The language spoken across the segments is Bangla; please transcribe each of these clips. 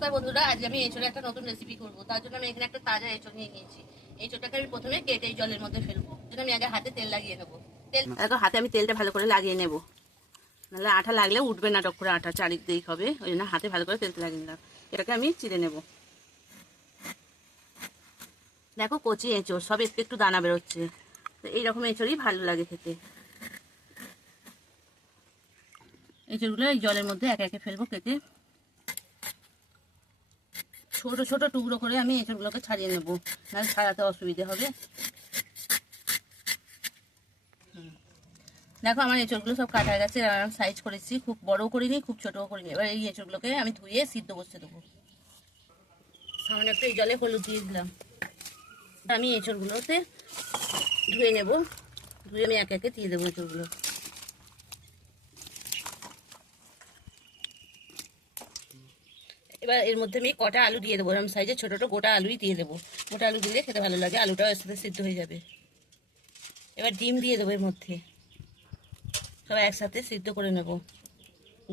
নমস্কার বন্ধুরা আজ আমি এঁচড়ে একটা নতুন রেসিপি করব। তার জন্য আমি এখানে একটা তাজা এঁচড় নিয়ে নিয়েছি। এঁচড়টাকে আমি প্রথমে কেটে জলের মধ্যে ফেলব। জন্য আমি আগে হাতে তেল লাগিয়ে নেব। তেল এখন হাতে আমি তেলটা ভালো করে লাগিয়ে নেব। নাহলে আঠা লাগলে উঠবে না টক করে আঠা চারিদিক হবে। ওই জন্য হাতে ভালো করে তেলটা লাগিয়ে নিলাম। এটাকে আমি চিড়ে নেব। দেখো কচি এঁচড় সব একটু একটু দানা বেরোচ্ছে। তো এইরকম এঁচড়ই ভালো লাগে খেতে। এঁচড়গুলো এই জলের মধ্যে একে একে ফেলব কেটে ছোট ছোট টুকরো করে আমি এঁচড়গুলোকে ছাড়িয়ে নেব। নাহলে ছাড়াতে অসুবিধে হবে। দেখো, আমার এঁচড়গুলো সব কাটা গেছে। সাইজ করেছি। খুব বড়ও করিনি, খুব ছোটও করিনি। এবার এই এঁচড়গুলোকে আমি ধুয়ে সিদ্ধ বসতে দেবো। সামান্য একটু এই জলে হলুদ দিয়ে দিলাম। আমি এঁচড়গুলোতে ধুয়ে নেব। ধুয়ে আমি একে একে দিয়ে দেবো এঁচড়গুলো। এবার এর মধ্যে আমি কটা আলু দিয়ে দেবো এরকম সাইজে ছোটো ছোটো গোটা আলুই দিয়ে দেবো। গোটা আলু দিলে খেতে ভালো লাগে, আলুটাও এর সাথে সিদ্ধ হয়ে যাবে। এবার ডিম দিয়ে দেবো এর মধ্যে। সবাই একসাথে সিদ্ধ করে নেব।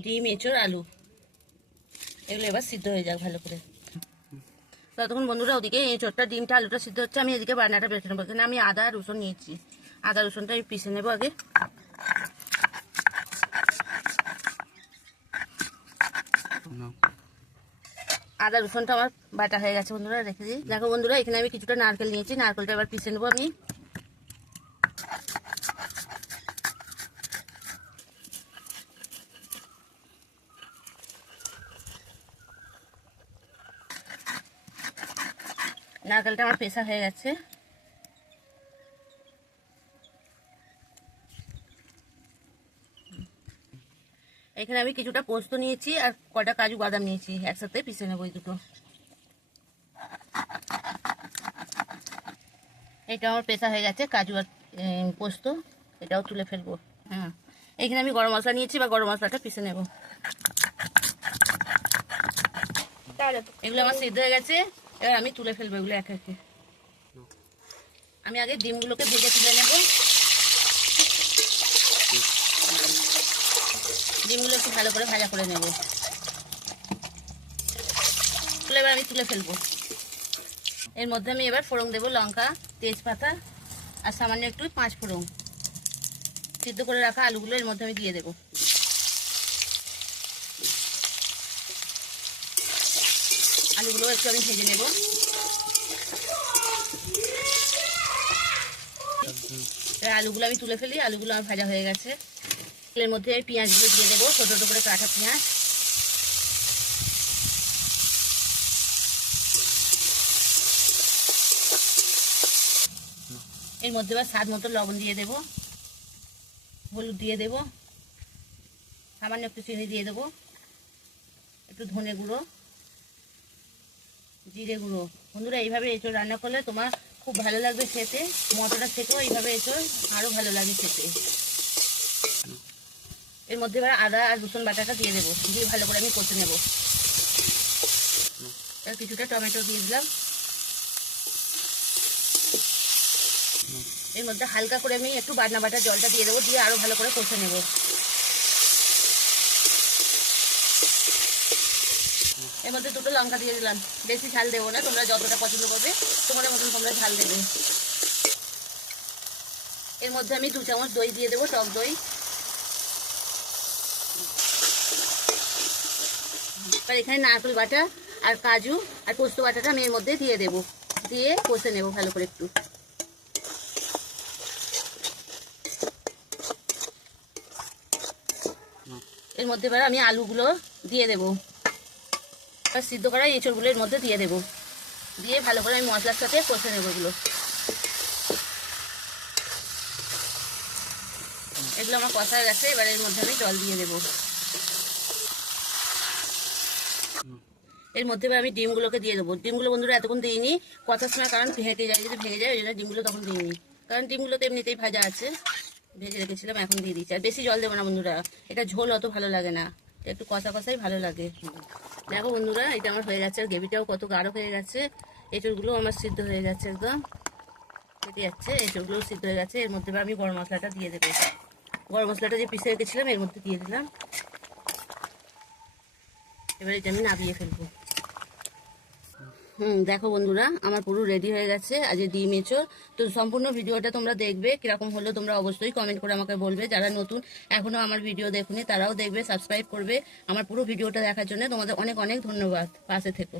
ডিম, এঁচড়, আলু। এগুলো এবার সিদ্ধ হয়ে যাক ভালো করে। ততক্ষণ বন্ধুরা ওদিকে এঁচড়টা ডিমটা, আলুটা সিদ্ধ হচ্ছে, আমি এদিকে বান্নাটা বেছে নেব। এখানে আমি আদা, রসুন নিয়েছি। আদা, রসুনটা আমি পিষে নেব আগে। আদা রসুনটা আমার বাটা হয়ে গেছে বন্ধুরা, রেখে দিই। দেখো বন্ধুরা, এখানে আমি কিছুটা নারকেল নিয়েছি। নারকেলটা এবার পিষে নেব আমি। নারকেলটা আমার পেশা হয়ে গেছে। এখানে আমি কিছুটা পোস্ত নিয়েছি আর কটা কাজু বাদাম নিয়েছি। একসাথে পিষে নেব এই দুটো। এটা আমার পেশা হয়ে গেছে কাজু আর পোস্ত। এটাও তুলে ফেলব। হ্যাঁ এখানে আমি গরম মশলা নিয়েছি বা গরম মশলাটা পিষে নেব। এগুলো আমার সিদ্ধ হয়ে গেছে এবার আমি তুলে ফেলব এগুলো এক একে। আমি আগে ডিমগুলোকে ভেজে তুলে নেব। ডিমগুলো একটু ভালো করে ভাজা করে নেব। তুলে এবার আমি তুলে ফেলব। এর মধ্যে আমি এবার ফোড়ন দেবো লঙ্কা, তেজপাতা, আর সামান্য একটু পাঁচ ফোড়ন। সিদ্ধ করে রাখা আলুগুলো এর মধ্যে আমি দিয়ে দেবো। আলুগুলো একটু আমি ভেজে নেব। আলুগুলো আমি তুলে ফেলি, আলুগুলো আমার ভাজা হয়ে গেছে। তেলের মধ্যে পেঁয়াজগুলো দিয়ে দেবো, ছোটো ছোটো করে কাটা পেঁয়াজ। এর মধ্যে এবার স্বাদ মতো লবণ দিয়ে দেবো, হলুদ দিয়ে দেবো, সামান্য একটু চিনি দিয়ে দেবো, একটু ধনে গুঁড়ো, জিরে গুঁড়ো। বন্ধুরা, এইভাবে এঁচড় রান্না করলে তোমার খুব ভালো লাগবে খেতে, মটরটা থেকেও এইভাবে এঁচড় আরও ভালো লাগে খেতে। এর মধ্যে এবার আদা আর রসুন বাটাটা দিয়ে দেবো। দিয়ে ভালো করে আমি কষে নেব। কিছুটা টমেটো দিয়ে দিলাম। এর মধ্যে হালকা করে আমি একটু বাটনা বাটা জলটা দিয়ে দেবো, দিয়ে আরও ভালো করে কষে নেব। এর মধ্যে দুটো লঙ্কা দিয়ে দিলাম। বেশি ঝাল দেবো না, তোমরা যতটা পছন্দ করবে তোমাদের মতন তোমরা ঝাল দেবে। এর মধ্যে আমি দু চামচ দই দিয়ে দেবো, টক দই। এবার এখানে নারকেল বাটা, আর কাজু, আর পোস্ত বাটাটা আমি এর মধ্যে দিয়ে দেব। দিয়ে কষে নেব ভালো করে একটু। এর মধ্যে এবার আমি আলুগুলো দিয়ে দেব। এবার সিদ্ধ করা এঁচড়গুলো এর মধ্যে দিয়ে দেব। দিয়ে ভালো করে আমি মশলার সাথে কষে নেব এগুলো। এগুলো আমার কষা গেছে, এবার এর মধ্যে আমি জল দিয়ে দেবো। এর মধ্যে আমি ডিমগুলোকে দিয়ে দেবো। ডিমগুলো বন্ধুরা এতক্ষণ দিইনি কথার সময় কারণ ভেঙে যায়, যদি ভেঙে যায় ওই জন্য ডিমগুলো তখন দিইনি। কারণ ডিমগুলো তো এমনিতেই ভাজা আছে। ভেজে রেখেছিলাম, এখন দিয়ে দিচ্ছি। আর বেশি জল দেবো না বন্ধুরা, এটা ঝোল অত ভালো লাগে না। একটু কষা কষাই ভালো লাগে। দেখো বন্ধুরা, এটা আমার হয়ে গেছে, আর গ্রেভিটাও কত গাঢ় হয়ে গেছে। এঁচড়গুলো আমার সিদ্ধ হয়ে যাচ্ছে একদম। কেটে যাচ্ছে, এঁচড়গুলোও সিদ্ধ হয়ে গেছে। এর মধ্যে আমি গরম মশলাটা দিয়ে দেবো। গরম মশলাটা যে পিষে রেখেছিলাম, এর মধ্যে দিয়ে দিলাম। এবার এটা আমি নাবিয়ে ফেলব। হুম, দেখো বন্ধুরা, আমার পুরো রেডি হয়ে গেছে, আজ ডিম এঁচো তো সম্পূর্ণ ভিডিওটা তোমরা দেখবে, কীরকম হলো তোমরা অবশ্যই কমেন্ট করে আমাকে বলবে। যারা নতুন এখনও আমার ভিডিও দেখুনি, তারাও দেখবে সাবস্ক্রাইব করবে। আমার পুরো ভিডিওটা দেখার জন্য তোমাদের অনেক অনেক ধন্যবাদ। পাশে থেকো।